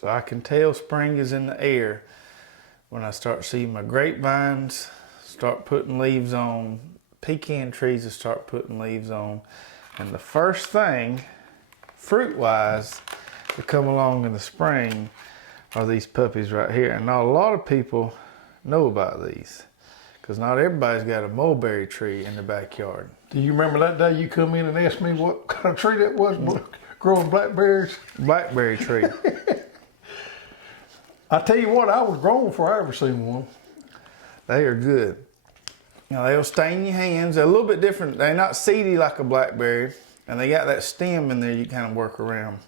So I can tell spring is in the air when I start seeing my grapevines start putting leaves on, pecan trees will start putting leaves on. And the first thing, fruit-wise, to come along in the spring are these puppies right here. And not a lot of people know about these because not everybody's got a mulberry tree in their backyard. Do you remember that day you come in and asked me what kind of tree that was growing blackberries? Blackberry tree. I tell you what, I was grown before I ever seen one. They are good. Now they'll stain your hands. They're a little bit different. They're not seedy like a blackberry, and they got that stem in there you kind of work around.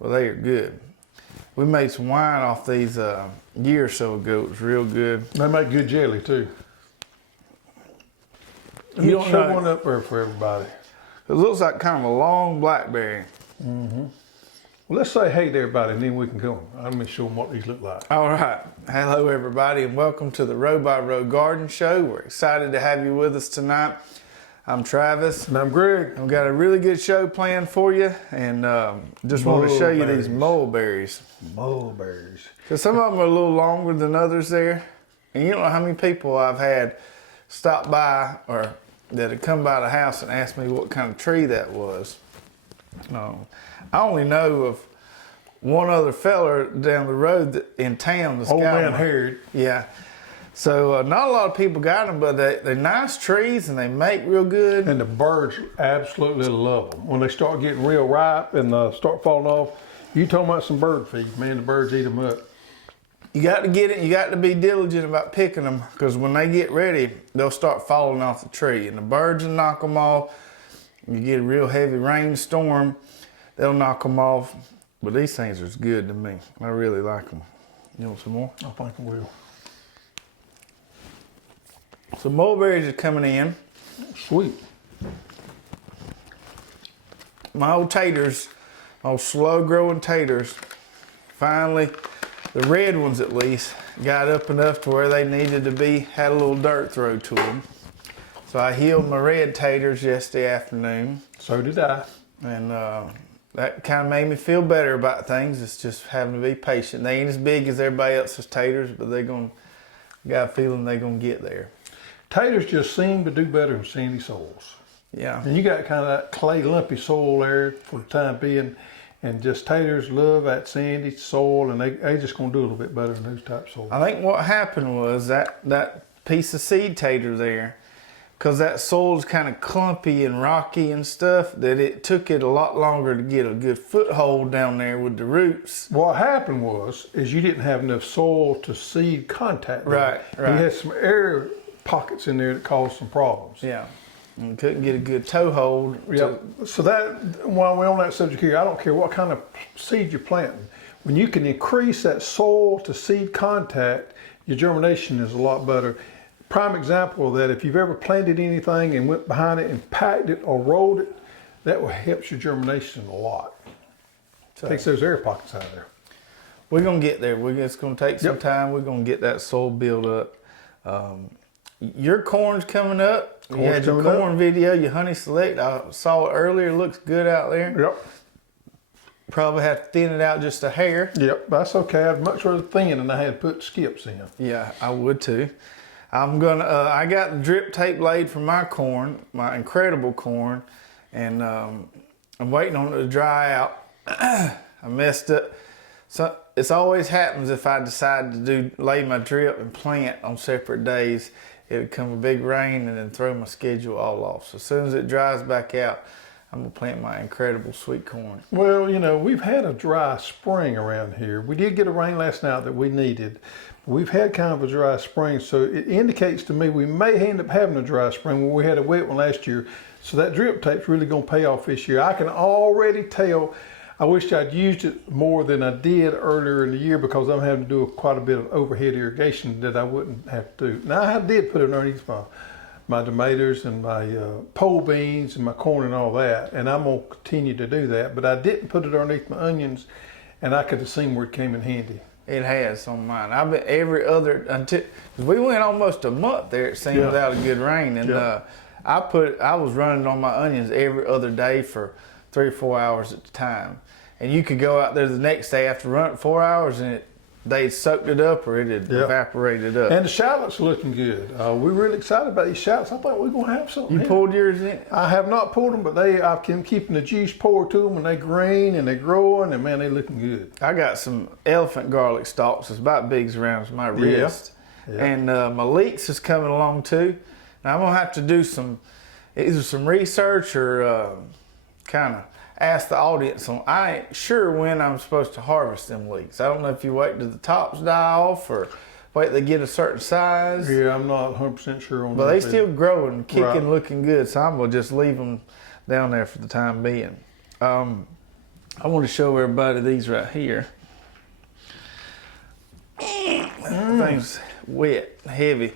Well, they are good. We made some wine off these a year or so ago. It was real good. They make good jelly too. You don't show know. one up there for everybody. It looks like kind of a long blackberry. Mm-hmm. Well, let's say hey to everybody, and then we can go. I'm going to show them what these look like. All right. Hello, everybody, and welcome to the Row by Row Garden Show. We're excited to have you with us tonight. I'm Travis. And I'm Greg. We've got a really good show planned for you, and just want to show you these mulberries. Mulberries. Because some of them are a little longer than others there. And you don't know how many people I've had stop by or that had come by the house and asked me what kind of tree that was. I only know of one other feller down the road in town that's Old got man them. Harriet. Yeah. So not a lot of people got them, but they're nice trees and they make real good. And the birds absolutely love them. When they start getting real ripe and start falling off, you talking about some bird feed, man, the birds eat them up. You got to get it. You got to be diligent about picking them because when they get ready, they'll start falling off the tree, and the birds will knock them off. You get a real heavy rainstorm, they'll knock them off. But these things are good to me. I really like them. You want some more? I think I will. So mulberries are coming in. Sweet. My old taters, old slow growing taters, finally, the red ones at least, got up enough to where they needed to be, had a little dirt thrown to them. So I healed my red taters yesterday afternoon. So did I. And that kind of made me feel better about things. It's just having to be patient. They ain't as big as everybody else's taters, but got a feeling they're gonna get there. Taters just seem to do better in sandy soils. Yeah. And you got kind of that clay lumpy soil there for the time being. And just taters love that sandy soil, and they just gonna do a little bit better in those type soils. I think what happened was that piece of seed tater there, because that soil's kind of clumpy and rocky and stuff, that it took it a lot longer to get a good foothold down there with the roots. What happened is you didn't have enough soil to seed contact. Right. You had some air pockets in there that caused some problems. Yeah. And couldn't get a good toehold. Yep. So that, while we're on that subject here, I don't care what kind of seed you're planting. When you can increase that soil to seed contact, your germination is a lot better. Prime example of that, if you've ever planted anything and went behind it and packed it or rolled it, that will help your germination a lot. So, Takes those air pockets out of there. We're going to get there. It's going to take some time. We're going to get that soil built up. Your corn's coming up. You had your corn video, your honey select. I saw it earlier. It looks good out there. Yep. Probably have to thin it out just a hair. Yep, that's okay. I'd much rather thin than I had to put skips in. Yeah, I would too. I got the drip tape laid for my corn, my incredible corn, and I'm waiting on it to dry out. I messed up. So it always happens if I decide to lay my drip and plant on separate days. It would come a big rain and then throw my schedule all off. So as soon as it dries back out, I'm gonna plant my incredible sweet corn. Well, we've had a dry spring around here. We did get a rain last night that we needed. We've had kind of a dry spring, so it indicates to me we may end up having a dry spring when we had a wet one last year. So that drip tape's really gonna pay off this year. I can already tell. I wish I'd used it more than I did earlier in the year because I'm having to do quite a bit of overhead irrigation that I wouldn't have to do. Now I did put it underneath my tomatoes and my pole beans and my corn and all that, and I'm gonna continue to do that, but I didn't put it underneath my onions, and I could have seen where it came in handy. It has on mine. I've been cause we went almost a month there, it seemed, without a good rain, and I was running on my onions every other day for 3 or 4 hours at a time. and you could go out there the next day after running 4 hours and they soaked it up or it had evaporated up. And the shallots are looking good. We're really excited about these shallots. I thought we were going to have something. You pulled yours in? I have not pulled them, but I've been keeping the juice poured to them, and they're green and they're growing, and man, they're looking good. I got some elephant garlic stalks. It's about big as around as my wrist. Yeah. And my leeks is coming along too. Now I'm going to have to do either some research or kind of ask the audience on. I ain't sure when I'm supposed to harvest them leeks. I don't know if you wait till the tops die off or wait till they get a certain size. Yeah, I'm not 100% sure on that. But they still growing, kicking, looking good. So I'm gonna just leave them down there for the time being. I want to show everybody these right here. Thing's wet, heavy.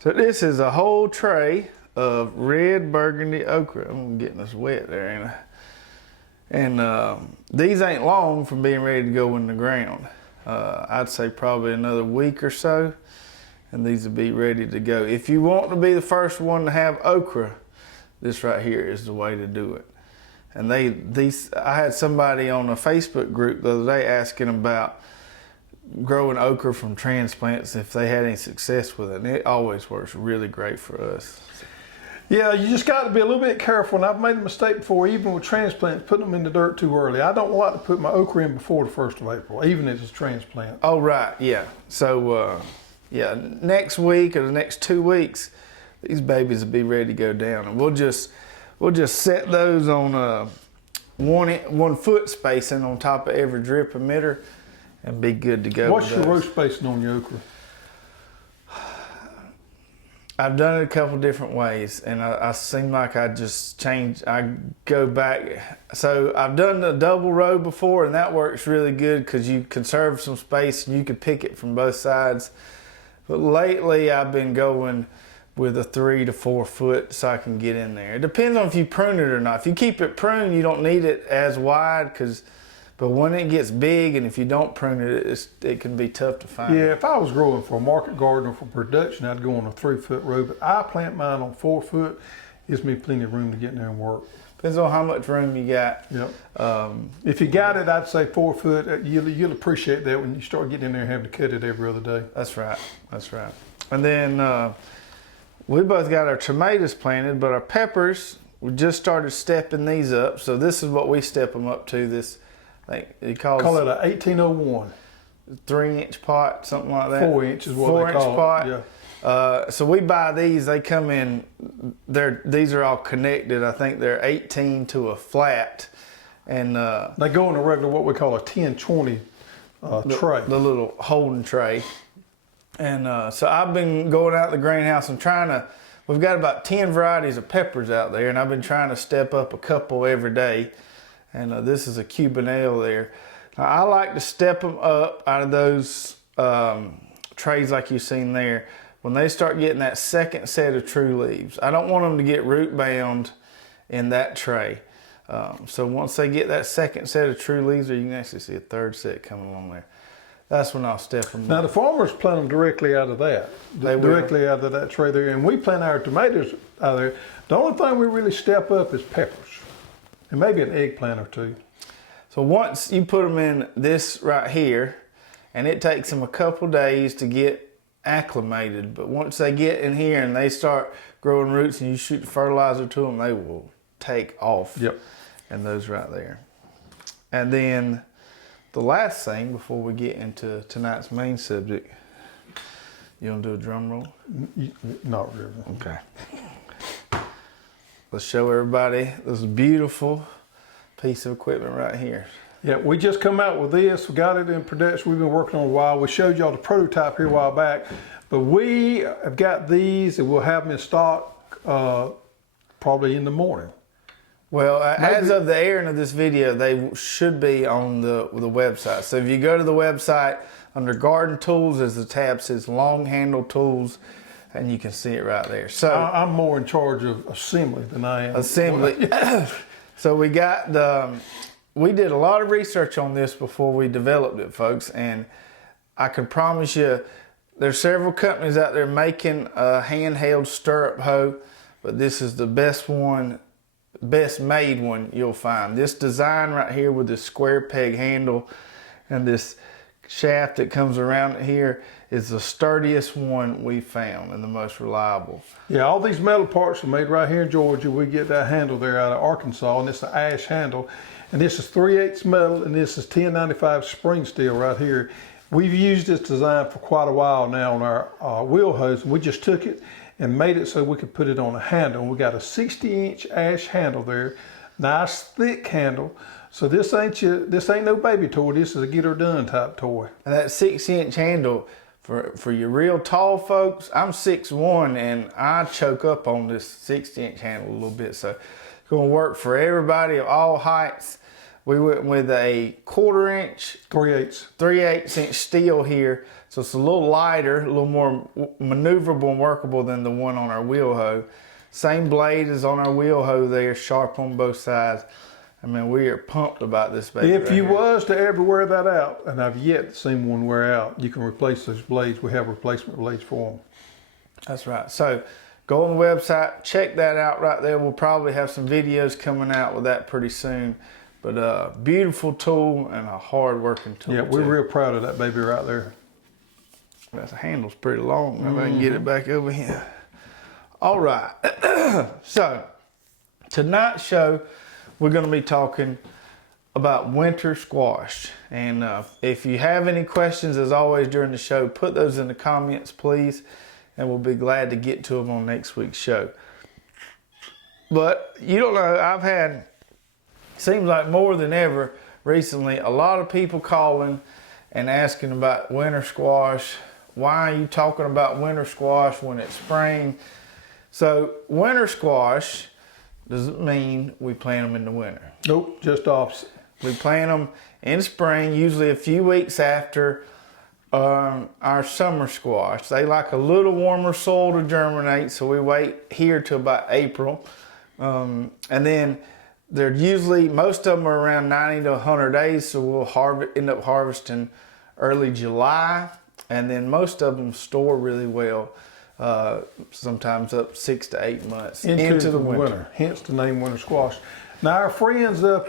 So this is a whole tray of red burgundy okra. I'm getting this wet there, ain't I? And these ain't long from being ready to go in the ground. I'd say probably another week or so, and these will be ready to go. If you want to be the first one to have okra, this right here is the way to do it. And I had somebody on a Facebook group the other day asking about growing okra from transplants, if they had any success with it, and it always works really great for us. Yeah, you just got to be a little bit careful, and I've made a mistake before, even with transplants, putting them in the dirt too early. I don't like to put my okra in before the 1st of April, even if it's a transplant. Oh, right, yeah. So, next week or the next 2 weeks, these babies will be ready to go down, and we'll just set those on 1 foot spacing on top of every drip emitter, and be good to go. What's your row spacing on your okra? I've done it a couple different ways, and I seem like I just change. I go back. So I've done the double row before, and that works really good because you conserve some space and you can pick it from both sides. But lately, I've been going with a 3 to 4 foot so I can get in there. It depends on if you prune it or not. If you keep it pruned, you don't need it as wide but when it gets big and if you don't prune it, it can be tough to find. Yeah, if I was growing for a market garden or for production, I'd go on a 3 foot row, but I plant mine on 4 foot. Gives me plenty of room to get in there and work. Depends on how much room you got. Yep. If you got it, I'd say 4 foot. You'll appreciate that when you start getting in there and having to cut it every other day. That's right. And then we both got our tomatoes planted, but our peppers, we just started stepping these up. So this is what we step them up to. This, I think you call it a 1801. 3-inch pot, something like that. 4 inch is what they call it. Pot. Yeah. So we buy these. They come in. These are all connected. I think they're 18 to a flat, and they go in a regular what we call a 1020 tray. The little holding tray. And so I've been going out to the greenhouse and trying to. We've got about 10 varieties of peppers out there, and I've been trying to step up a couple every day. And this is a Cuban ale there. Now, I like to step them up out of those trays like you've seen there. When they start getting that second set of true leaves, I don't want them to get root bound in that tray. So once they get that second set of true leaves, or you can actually see a third set coming along there, that's when I'll step them Now up. the farmers plant them directly out of that, directly out of that tray there, and we plant our tomatoes out of there. The only thing we really step up is peppers. And maybe an eggplant or two. So once you put them in this right here, and it takes them a couple days to get acclimated, but once they get in here and they start growing roots and you shoot the fertilizer to them, they will take off. Yep. And those right there. And then the last thing before we get into tonight's main subject, you want to do a drum roll? Not really. Okay. Let's show everybody this beautiful piece of equipment right here. Yeah, we just come out with this. We got it in production. We've been working on it a while. We showed y'all the prototype here a while back, but we have got these and we'll have them in stock probably in the morning. Well, as of the airing of this video, they should be on the website. So if you go to the website, under garden tools, there's the tab that says long handle tools, and you can see it right there. So I'm more in charge of assembly than I am. Assembly. So we did a lot of research on this before we developed it, folks, and I can promise you there's several companies out there making a handheld stirrup hoe, but this is the best one best made one you'll find. This design right here with this square peg handle and this shaft that comes around it here is the sturdiest one we found and the most reliable. Yeah, all these metal parts are made right here in Georgia. We get that handle there out of Arkansas, and it's an ash handle. And this is 3/8 metal, and this is 1095 spring steel right here. We've used this design for quite a while now on our wheel hoes. We just took it and made it so we could put it on a handle. We got a 60-inch ash handle there, nice thick handle. So this ain't no baby toy. This is a get her done type toy. And that 6-inch handle, for your real tall folks, I'm 6'1", and I choke up on this 60-inch handle a little bit. So it's gonna work for everybody of all heights. We went with a 1/4-inch, 3/8 inch steel here. So it's a little lighter, a little more maneuverable and workable than the one on our wheel hoe. Same blade as on our wheel hoe there, sharp on both sides. I mean, we are pumped about this baby. If right you here. was to ever wear that out, and I've yet seen one wear out, you can replace those blades. We have replacement blades for them. That's right. So go on the website, check that out right there. We'll probably have some videos coming out with that pretty soon. But beautiful tool and a hard working tool. Yeah, we're too. real proud of that baby right there. That handle's pretty long. If I can get it back over here. All right. So tonight's show, we're going to be talking about winter squash. And if you have any questions, as always during the show, put those in the comments, please. And we'll be glad to get to them on next week's show. But you don't know, I've had, seems like more than ever recently, a lot of people calling and asking about winter squash. Why are you talking about winter squash when it's spring? So winter squash doesn't mean we plant them in the winter. Nope, just opposite. We plant them in spring, usually a few weeks after our summer squash. They like a little warmer soil to germinate, so we wait here till about April. And then they're usually, most of them are around 90 to 100 days, so we'll end up harvesting early July. And then most of them store really well, sometimes up 6 to 8 months into the winter. Hence the name winter squash. Now our friends up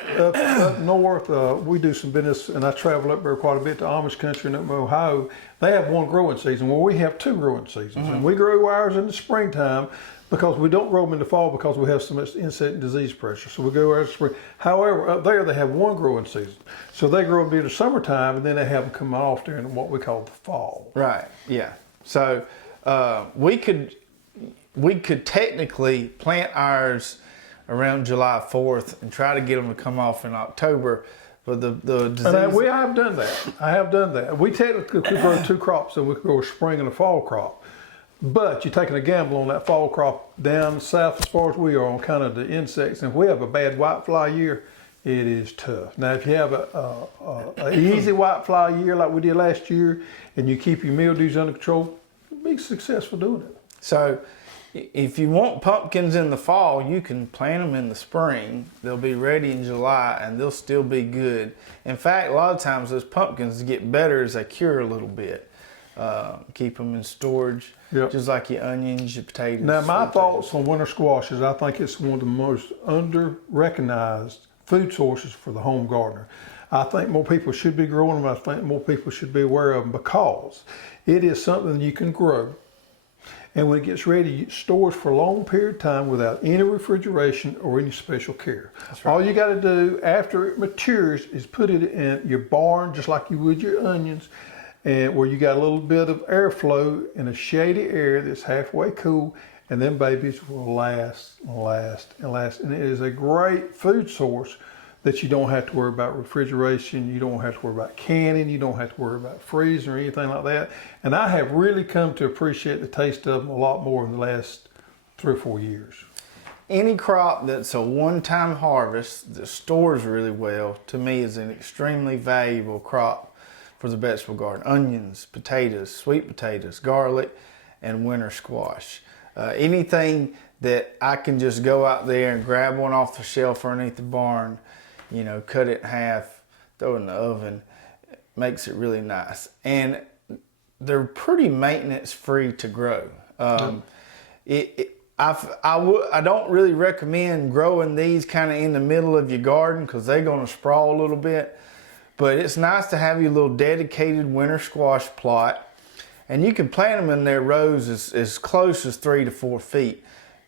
north, we do some business, and I travel up there quite a bit to Amish country and up in Ohio. They have one growing season. Well, we have two growing seasons, and we grow ours in the springtime because we don't grow them in the fall because we have so much insect and disease pressure. So we grow ours in spring. However, up there they have one growing season, so they grow them during the summertime, and then they have them come off during what we call the fall. Right. Yeah. So we could technically plant ours around July 4th and try to get them to come off in October, but the disease... And I have done that. I have done that. We technically could grow two crops, so we could grow a spring and a fall crop. But you're taking a gamble on that fall crop down south as far as we are on kind of the insects. And if we have a bad whitefly year, it is tough. Now, if you have an easy whitefly year like we did last year, and you keep your mildews under control, you'll be successful doing it. So if you want pumpkins in the fall, you can plant them in the spring. They'll be ready in July and they'll still be good. In fact, a lot of times those pumpkins get better as they cure a little bit. Keep them in storage, just like your onions, your potatoes. Now, my thoughts on winter squash is I think it's one of the most under-recognized food sources for the home gardener. I think more people should be growing them. I think more people should be aware of them because it is something you can grow. And when it gets ready, it stores for a long period of time without any refrigeration or any special care. That's right. All you got to do after it matures is put it in your barn, just like you would your onions, and where you got a little bit of airflow in a shady area that's halfway cool, and then babies will last and last and last. And it is a great food source that you don't have to worry about refrigeration, you don't have to worry about canning, you don't have to worry about freezing or anything like that. And I have really come to appreciate the taste of them a lot more in the last 3 or 4 years. Any crop that's a one-time harvest that stores really well, to me, is an extremely valuable crop for the vegetable garden. Onions, potatoes, sweet potatoes, garlic, and winter squash. Anything that I can just go out there and grab one off the shelf underneath the barn, you know, cut it in half, throw it in the oven, makes it really nice. And they're pretty maintenance free to grow. I don't really recommend growing these kind of in the middle of your garden because they're going to sprawl a little bit. But it's nice to have your little dedicated winter squash plot. And you can plant them in their rows as close as 3 to 4 feet.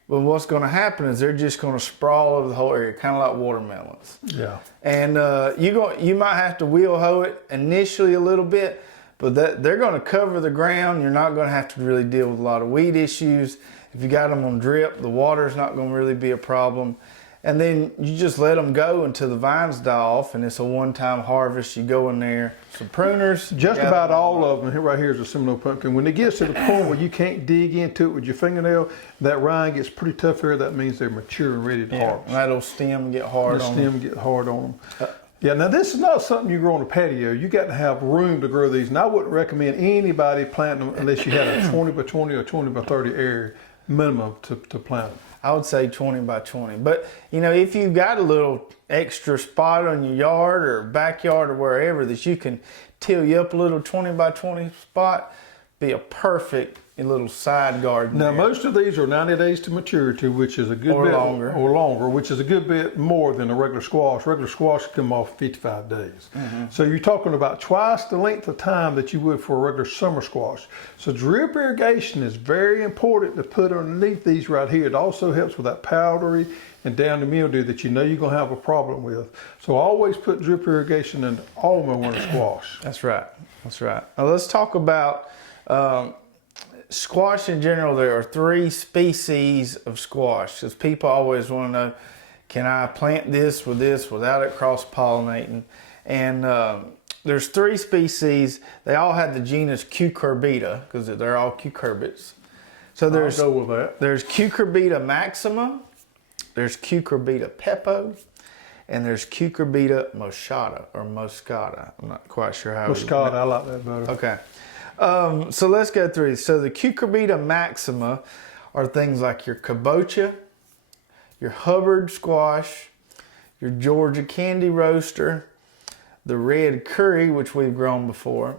But what's going to happen is they're just going to sprawl over the whole area, kind of like watermelons. Yeah. And you might have to wheel hoe it initially a little bit, but they're going to cover the ground. You're not going to have to really deal with a lot of weed issues. If you got them on drip, the water's not going to really be a problem. And then you just let them go until the vines die off, and it's a one-time harvest. You go in there, some pruners. Just about all of them, right here is a Seminole pumpkin. When it gets to the point where you can't dig into it with your fingernail, that rind gets pretty tough here. That means they're mature and ready to harvest. And that'll stem get hard on them. The stem get hard on them. Yeah, now this is not something you grow on a patio. You got to have room to grow these. And I wouldn't recommend anybody planting them unless you had a 20 by 20 or 20 by 30 area minimum to plant them. I would say 20 by 20. But, you know, if you've got a little extra spot on your yard or backyard or wherever that you can till you up a little 20 by 20 spot, be a perfect little side garden. Now, there. most of these are 90 days to maturity, which is a good bit longer, which is a good bit more than a regular squash. Regular squash come off 55 days. So you're talking about twice the length of time that you would for a regular summer squash. So drip irrigation is very important to put underneath these right here. It also helps with that powdery and down the mildew that you know you're going to have a problem with. So I always put drip irrigation in all my winter squash. That's right. That's right. Now let's talk about squash in general. There are 3 species of squash, because people always want to know, can I plant this without it cross-pollinating? And there's 3 species. They all have the genus Cucurbita, because they're all cucurbits. So I'll go with that. There's Cucurbita maxima, there's Cucurbita pepo, and there's Cucurbita moscata. I'm not quite sure how Moscata, I like that better. Okay. So let's go through these. So the Cucurbita maxima are things like your Kombucha, your Hubbard squash, your Georgia candy roaster, the red curry, which we've grown before.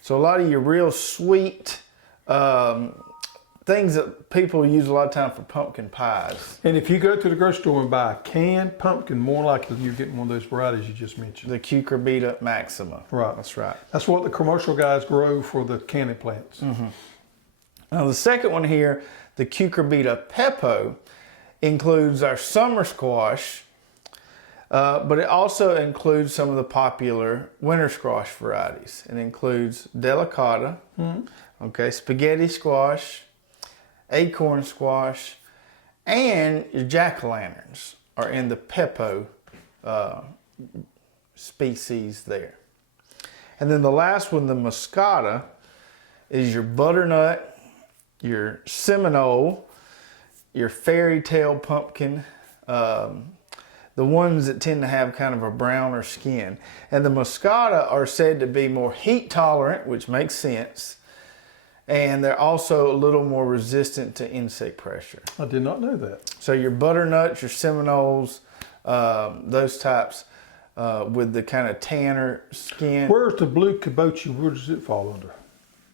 So a lot of your real sweet things that people use a lot of time for pumpkin pies. And if you go to the grocery store and buy a canned pumpkin, more likely you're getting one of those varieties you just mentioned. The Cucurbita maxima. Right. That's right. That's what the commercial guys grow for the candy plants. Now the second one here, the Cucurbita pepo, includes our summer squash, but it also includes some of the popular winter squash varieties. It includes delicata, okay, spaghetti squash, acorn squash, and your jack-o'-lanterns are in the pepo species there. And then the last one, the moscata, is your butternut, your Seminole, your fairy tale pumpkin, the ones that tend to have kind of a browner skin. And the moscata are said to be more heat tolerant, which makes sense. And they're also a little more resistant to insect pressure. I did not know that. So your butternuts, your Seminoles, those types with the kind of tanner skin. Where's the blue Kombucha? Where does it fall under?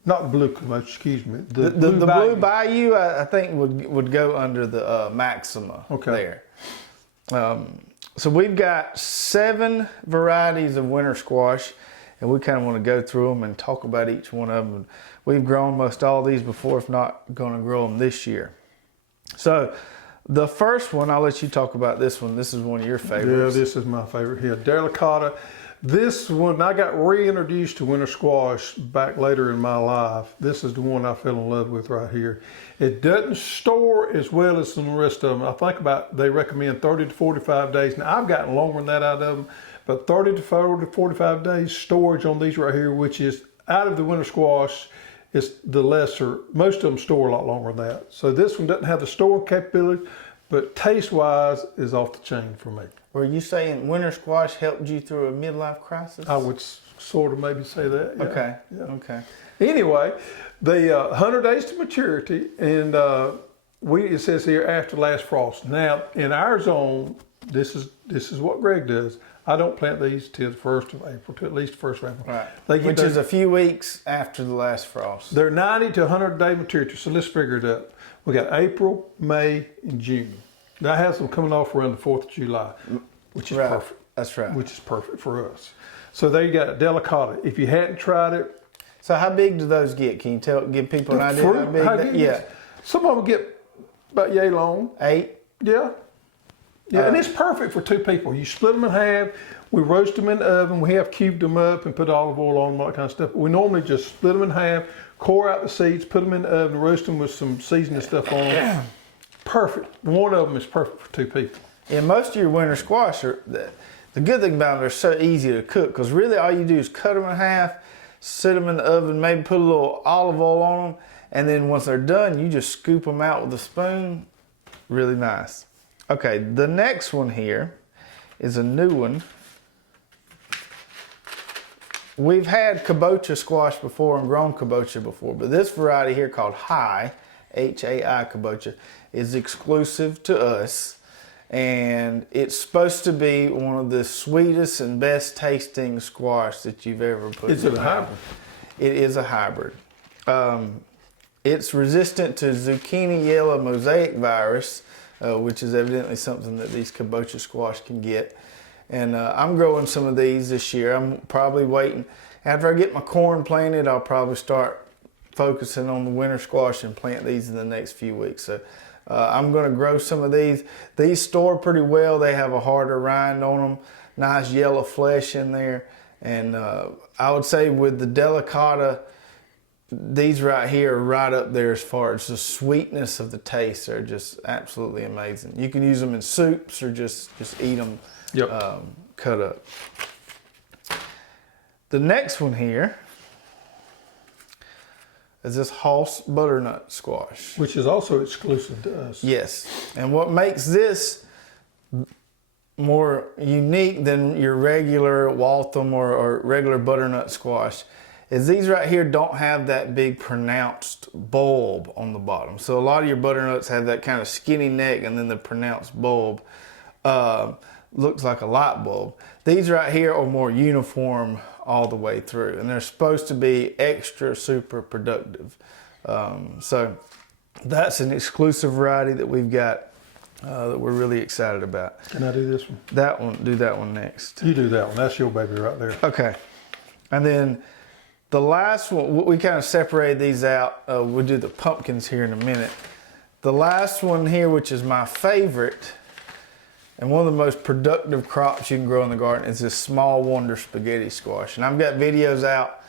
Not the blue Kombucha, excuse me. The blue Bayou, I think, would go under the Maxima there. So we've got 7 varieties of winter squash, and we kind of want to go through them and talk about each one of them. We've grown most all these before, if not going to grow them this year. So the first one, I'll let you talk about this one. This is one of your favorites. Yeah, this is my favorite here, delicata. This one, I got reintroduced to winter squash back later in my life. This is the one I fell in love with right here. It doesn't store as well as the rest of them. I think they recommend 30 to 45 days. Now, I've gotten longer than that out of them, but 30 to 45 days storage on these right here, which is out of the winter squash, is the lesser. Most of them store a lot longer than that. So this one doesn't have the storing capability, but taste-wise is off the chain for me. Were you saying winter squash helped you through a midlife crisis? I would sort of maybe say that. Yeah. Okay. Yeah. Okay. Anyway, the 100 days to maturity, and it says here after last frost. Now in our zone, this is what Greg does. I don't plant these till the 1st of April, to at least the 1st of April. Right. Which is a few weeks after the last frost. They're 90 to 100 day maturity, so let's figure it up. We got April, May, and June. That has them coming off around the 4th of July, which is perfect. That's right. Which is perfect for us. So there you got it, delicata. If you hadn't tried it. So how big do those get? Can you give people an idea how big? Yeah. Some of them get about yay long. 8? Yeah. Yeah, and it's perfect for 2 people. You split them in half. We roast them in the oven. We have cubed them up and put olive oil on them, all that kind of stuff. We normally just split them in half, core out the seeds, put them in the oven, roast them with some seasoning stuff on them. Perfect. One of them is perfect for 2 people. Yeah, most of your winter squash are, the good thing about them, they're so easy to cook because really all you do is cut them in half, sit them in the oven, maybe put a little olive oil on them, and then once they're done, you just scoop them out with a spoon. Really nice. Okay, the next one here is a new one. We've had kabocha squash before and grown kabocha before, but this variety here called HiHii, H-A-I Kombucha, is exclusive to us, and it's supposed to be one of the sweetest and best tasting squash that you've ever put in your mouth. Is it a hybrid? It is a hybrid. It's resistant to zucchini yellow mosaic virus, which is evidently something that these kabocha squash can get. And I'm growing some of these this year. I'm probably waiting. After I get my corn planted, I'll probably start focusing on the winter squash and plant these in the next few weeks. So I'm going to grow some of these. These store pretty well. They have a harder rind on them, nice yellow flesh in there. And I would say with the delicata, these right here are right up there as far as the sweetness of the taste. They're just absolutely amazing. You can use them in soups or just eat them. Yep. Cut up. The next one here is this Hoss butternut squash, which is also exclusive to us. Yes, and what makes this more unique than your regular Waltham or regular butternut squash is these right here don't have that big pronounced bulb on the bottom. So a lot of your butternuts have that kind of skinny neck and then the pronounced bulb. Looks like a light bulb. These right here are more uniform all the way through, and they're supposed to be extra super productive. So that's an exclusive variety that we've got that we're really excited about. Can I do this one? That one, do that one next. You do that one. That's your baby right there. Okay. And then the last one, we kind of separated these out. We'll do the pumpkins here in a minute. The last one here, which is my favorite, and one of the most productive crops you can grow in the garden, is this small wonder spaghetti squash. And I've got videos out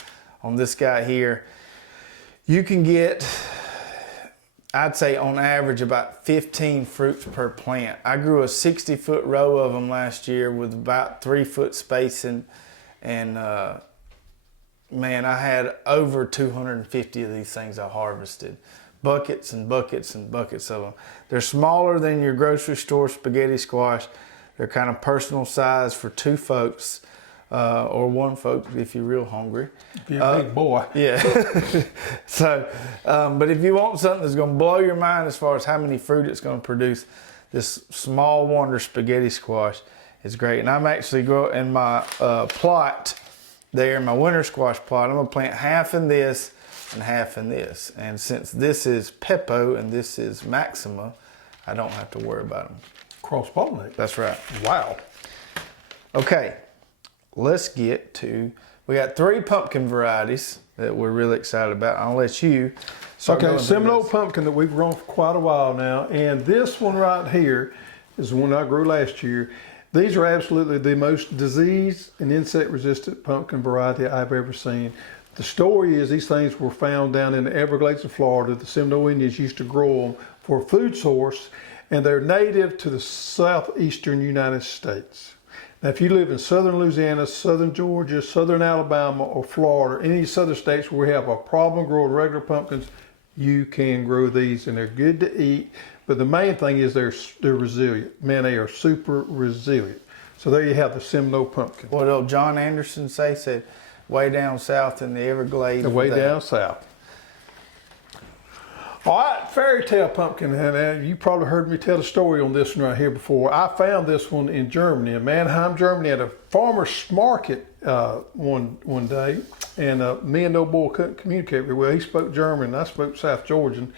on this guy here. You can get, I'd say on average, about 15 fruits per plant. I grew a 60-foot row of them last year with about 3-foot spacing. And man, I had over 250 of these things I harvested. Buckets and buckets and buckets of them. They're smaller than your grocery store spaghetti squash. They're kind of personal size for 2 folks or 1 folk if you're real hungry. If you're a big boy. Yeah. So, but if you want something that's going to blow your mind as far as how many fruit it's going to produce, this small wonder spaghetti squash is great. And I'm actually growing in my plot there, my winter squash plot. I'm going to plant half in this and half in this. And since this is Peppo and this is Maxima, I don't have to worry about them. Cross-pollinate. That's right. Wow. Okay, let's get to, we got 3 pumpkin varieties that we're really excited about. I'll let you start. Okay, Seminole pumpkin that we've grown for quite a while now. And this one right here is the one I grew last year. These are absolutely the most disease and insect resistant pumpkin variety I've ever seen. The story is these things were found down in the Everglades of Florida. The Seminole Indians used to grow them for a food source, and they're native to the southeastern United States. Now, if you live in southern Louisiana, southern Georgia, southern Alabama, or Florida, any southern states where we have a problem growing regular pumpkins, you can grow these, and they're good to eat. But the main thing is they're resilient. Man, they are super resilient. So there you have the Seminole pumpkin. What did John Anderson said, way down south in the Everglades. Way down south. All right, fairy tale pumpkin. And you probably heard me tell the story on this one right here before. I found this one in Germany, in Mannheim, Germany, at a farmer's market one day. And me and old boy couldn't communicate very well. He spoke German, and I spoke South Georgian.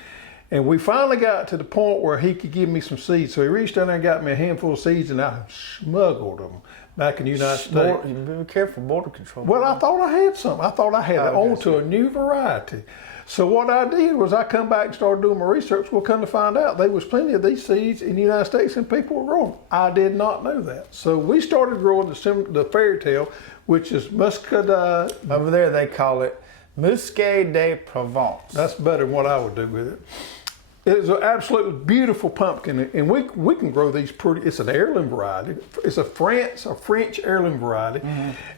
And we finally got to the point where he could give me some seeds. So he reached down there and got me a handful of seeds, and I smuggled them back in the United States. Be careful, border control. Well, I thought I had some. I thought I had it on to a new variety. So what I did was I come back and started doing my research. Well, come to find out, there was plenty of these seeds in the United States and people were growing them. I did not know that. So we started growing the fairy tale, which is muscadine. Over there they call it Muscat de Provence. That's better than what I would do with it. It's an absolutely beautiful pumpkin, and we can grow these pretty. It's an heirloom variety. It's a French heirloom variety,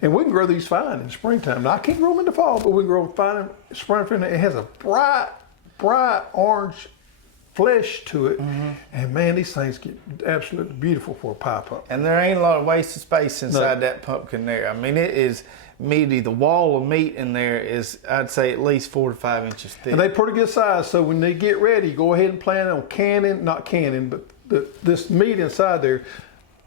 and we can grow these fine in springtime. Now I can't grow them in the fall, but we can grow them fine in springtime. It has a bright orange flesh to it, and man, these things get absolutely beautiful for a pie pumpkin. And there ain't a lot of wasted space inside that pumpkin there. I mean, it is meaty. The wall of meat in there is, I'd say, at least 4 to 5 inches thick. And they pretty good size. So when they get ready, go ahead and plan on not canning, but this meat inside there,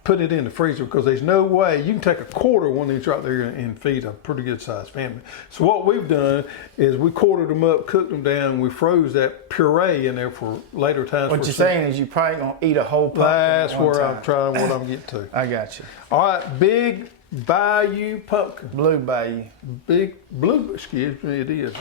put it in the freezer, because there's no way you can take a quarter of one of these right there and feed a pretty good sized family. So what we've done is we quartered them up, cooked them down, and we froze that puree in there for later times. What you're saying is you probably gonna eat a whole pumpkin. That's where I'm trying, what I'm getting to. I got you. All right, big Bayou pumpkin. Blue Bayou. Big blue, excuse me, it is.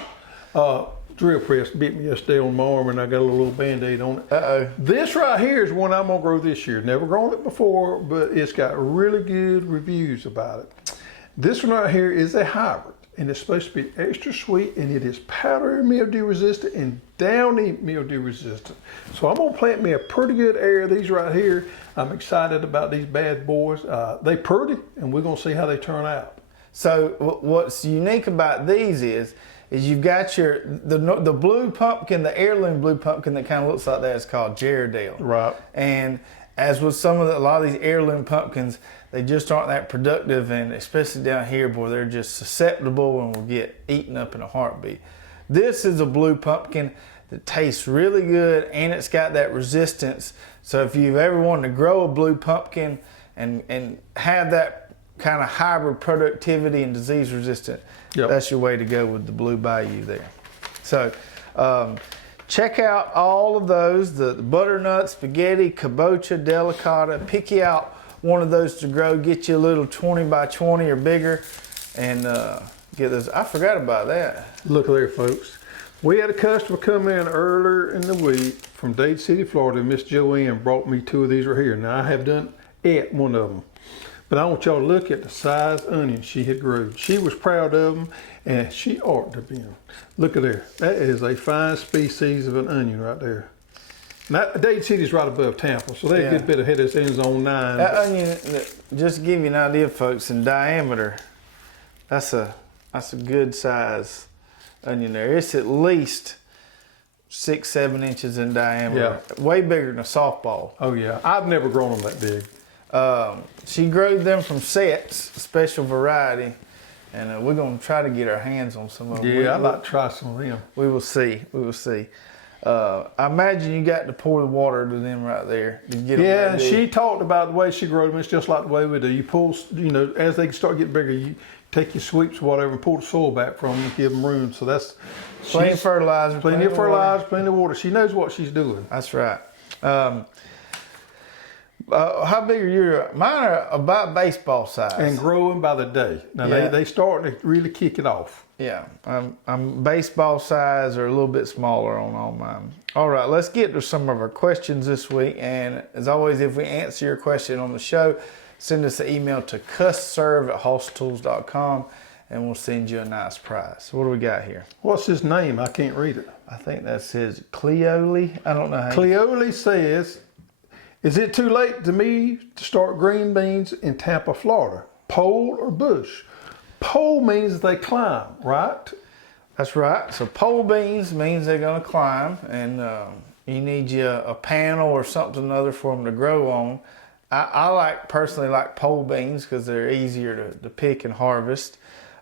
Drill press bit me yesterday on my arm, and I got a little Band-Aid on it. Uh-oh. This right here is one I'm gonna grow this year. Never grown it before, but it's got really good reviews about it. This one right here is a hybrid, and it's supposed to be extra sweet, and it is powdery mildew resistant and downy mildew resistant. So I'm gonna plant me a pretty good area of these right here. I'm excited about these bad boys. They pretty, and we're gonna see how they turn out. So what's unique about these is you've got the blue pumpkin, the heirloom blue pumpkin that kind of looks like that is called Gerardale. Right. And as with a lot of these heirloom pumpkins, they just aren't that productive, and especially down here where they're just susceptible and will get eaten up in a heartbeat. This is a blue pumpkin that tastes really good, and it's got that resistance. So if you've ever wanted to grow a blue pumpkin and have that kind of hybrid productivity and disease resistant, that's your way to go with the Blue Bayou there. So check out all of those, the butternut, spaghetti, kombucha, delicata. Pick you out one of those to grow. Get you a little 20 by 20 or bigger, and get those. I forgot about that. Look there, folks. We had a customer come in earlier in the week from Dade City, Florida. Miss Joanne brought me 2 of these right here. Now I have done ate one of them. But I want y'all to look at the size onions she had grown. She was proud of them, and she ought to be. Look at there. That is a fine species of an onion right there. Now, Dade City is right above Tampa, so they're a good bit ahead of us in zone 9. That onion, just to give you an idea, folks, in diameter, that's a good size onion there. It's at least 6-7 inches in diameter. Yeah. Way bigger than a softball. Oh yeah, I've never grown them that big. She grew them from sets, special variety, and we're going to try to get our hands on some of them. Yeah, I'd like to try some of them. We will see. We will see. I imagine you got to pour the water to them right there to get them. Yeah, she talked about the way she grew them. It's just like the way we do. You pull, as they start getting bigger, you take your sweeps or whatever and pull the soil back from them and give them room. So that's plenty of fertilizer. Plenty of fertilizer, plenty of water. She knows what she's doing. That's right. How big are your? Mine are about baseball size. And growing by the day. Now they starting to really kick it off. Yeah, I'm baseball size or a little bit smaller on all mine. All right, let's get to some of our questions this week. And as always, if we answer your question on the show, send us an email to cussserve@hosstools.com, and we'll send you a nice prize. So what do we got here? What's his name? I can't read it. I think that says Cleole. I don't know how. Cleole says, is it too late to me to start green beans in Tampa, Florida? Pole or bush? Pole means they climb, right? That's right. So pole beans means they're going to climb, and you need you a panel or something other for them to grow on. I personally like pole beans because they're easier to pick and harvest.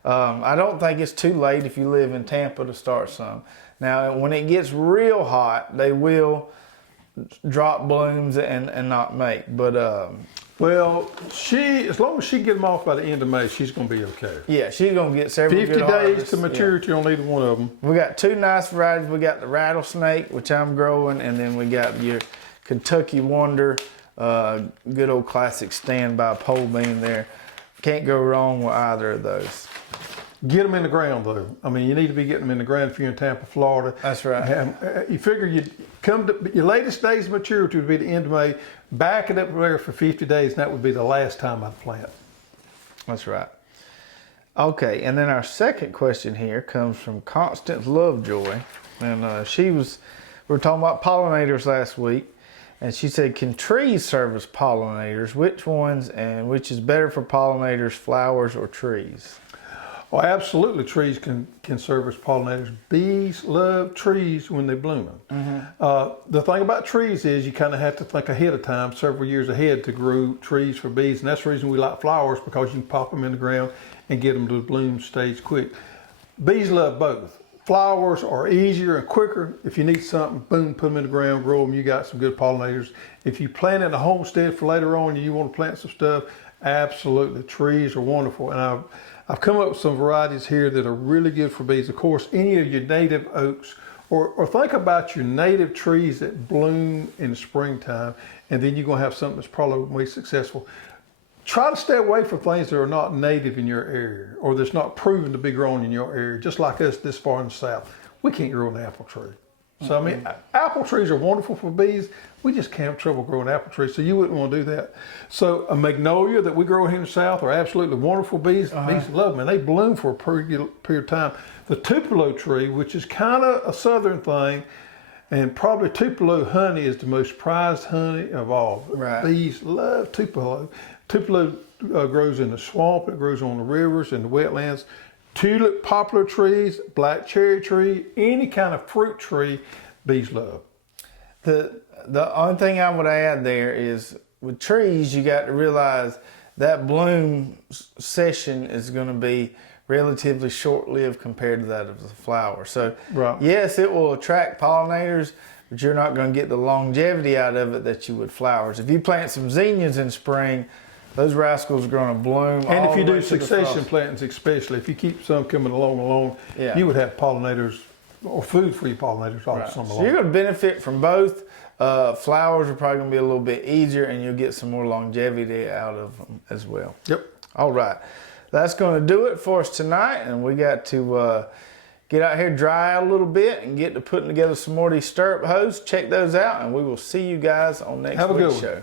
I don't think it's too late if you live in Tampa to start some. Now, when it gets real hot, they will drop blooms and not make. But Well, as long as she can get them off by the end of May, she's going to be okay. Yeah, she's gonna get several 50 good days harvests. to maturity on either one of them. We got two nice varieties. We got the rattlesnake, which I'm growing, and then we got your Kentucky Wonder, good old classic standby pole bean there. Can't go wrong with either of those. Get them in the ground though. I mean, you need to be getting them in the ground if you're in Tampa, Florida. That's right. You figure you'd come to your latest days of maturity would be the end of May. Back it up there for 50 days, and that would be the last time I'd plant. That's right. Okay, and then our second question here comes from Constance Lovejoy, and we were talking about pollinators last week, and she said, "Can trees serve as pollinators? Which ones, and which is better for pollinators, flowers or trees?" Well, absolutely, trees can serve as pollinators. Bees love trees when they're blooming. The thing about trees is you kind of have to think ahead of time, several years ahead, to grow trees for bees, and that's the reason we like flowers, because you can pop them in the ground and get them to the bloom stage quick. Bees love both. Flowers are easier and quicker. If you need something, boom, put them in the ground, grow them, you got some good pollinators. If you plant in a homestead for later on and you want to plant some stuff, absolutely, trees are wonderful. And I've come up with some varieties here that are really good for bees. Of course, any of your native oaks, or think about your native trees that bloom in the springtime, and then you're going to have something that's probably going to be successful. Try to stay away from things that are not native in your area, or that's not proven to be grown in your area. Just like us this far in the south, we can't grow an apple tree. So, I mean, apple trees are wonderful for bees. We just can't have trouble growing apple trees, so you wouldn't want to do that. So a magnolia that we grow here in the south are absolutely wonderful bees. Bees love them, and they bloom for a period of time. The Tupelo tree, which is kind of a southern thing, and probably Tupelo honey is the most prized honey of all. Right. Bees love Tupelo. Tupelo grows in the swamp, it grows on the rivers and the wetlands. Tulip poplar trees, black cherry tree, any kind of fruit tree, bees love. The only thing I would add there is with trees, you got to realize that bloom session is going to be relatively short-lived compared to that of the flower. So yes, it will attract pollinators, but you're not going to get the longevity out of it that you would flowers. If you plant some zinnias in spring, those rascals are going to bloom. And if you do to the succession frost. plantings, especially, if you keep some coming along, you would have pollinators or food for your pollinators all summer long. So you're going to benefit from both. Flowers are probably going to be a little bit easier, and you'll get some more longevity out of them as well. Yep. All right. That's going to do it for us tonight, and we got to get out here, dry out a little bit, and get to putting together some more of these stirrup hoes. Check those out, and we will see you guys on next week's show.